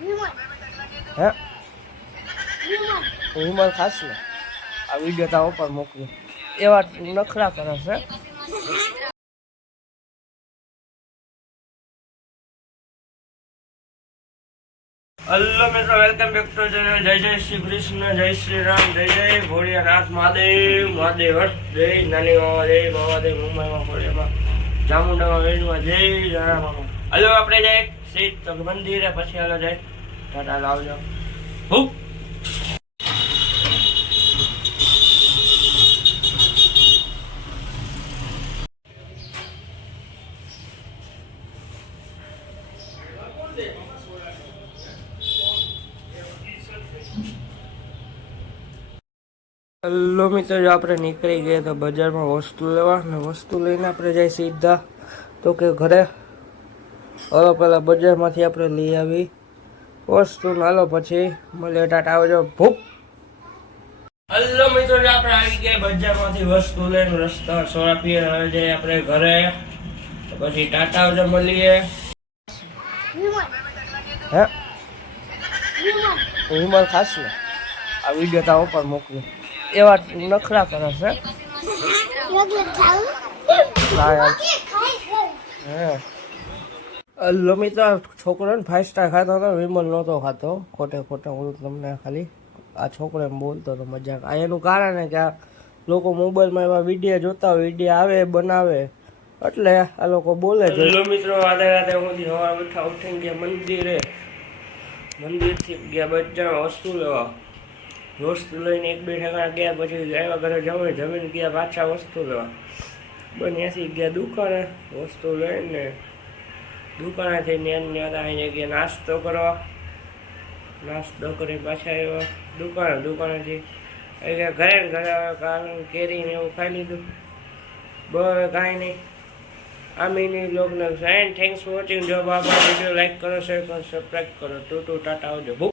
હે વિમલ ખાસ ને આ વિડીયો તા ઉપર મોકલું એવા નખરા કરે છે. હેલો મિત્રો, વેલકમ બેક ટુ ચેનલ. જય જય શ્રી કૃષ્ણ, જય શ્રી રામ, જય જય ભોળિયાનાથ મહાદેવ. મહાદેવ જય નાની મામા, જય મહાદેવ મુંબઈમાં ભોળિયામાં ચામુંડામાં વેણમાં જય રાણા મામા. હલો આપણે જાય સીત મંદિરે, પછી હાલો જાય ટાટા લાવજો. હું હેલો મિત્રો, જો આપણે નીકળી ગયા તો બજારમાં વસ્તુ લેવા, ને વસ્તુ લઈને આપણે જાય સીધા તો કે ઘરે. હલો પહેલાં બજારમાંથી આપણે લઈ આવી વસ્તુ, હાલો પછી મળીએ, ટાટા આવજો. ભૂપ. હેલો મિત્રો, આપણે આવી ગયા બજારમાંથી વસ્તુ લઈને રસ્તા સોરાપીએ, હવે જઈએ આપણે ઘરે, પછી ટાટા આવજો, મળીએ. હે વિમલ ખાસ ને આ વિડીયો તા ઉપર મોકલું એવા નખરા કરે છે. લમિતા છોકરો ને 5 સ્ટાર ખાતો હતો, વિમલ નહોતો ખાતો. ખોટે ખોટા હું તમને ખાલી આ છોકરો એમ બોલતો હતો મજાક. આ એનું કારણ કે આ લોકો મોબાઈલમાં એવા વિડીયો જોતા હોય, વિડીયો આવે બનાવે એટલે આ લોકો બોલે છે. મિત્રો રાતે રાતે હું સવાર ઉઠા ઉઠીને ગયા મંદિરથી ગયા બજાર વસ્તુ લેવા. વસ્તુ લઈને 1-2 ઠેકાણા ગયા, પછી આવ્યા ઘરે જમીને ગયા પાછા વસ્તુ લેવા. ત્યાંથી ગયા દુકાને, વસ્તુ લઈને દુકાનેથી આવીને ગયા નાસ્તો કરવા. નાસ્તો કરી પાછા આવ્યા દુકાનેથી આવી ગયા ઘરે કારણ કેરીને એવું ખાઈ લીધું. બરાબર, કાંઈ નહીં. આમીની લોગને થેન્ક્સ ફોર વોચિંગ. જો બાબા વિડીયો લાઈક કરો, શેર કરો, સબસ્ક્રાઈબ કરો. ટાટા આવજો.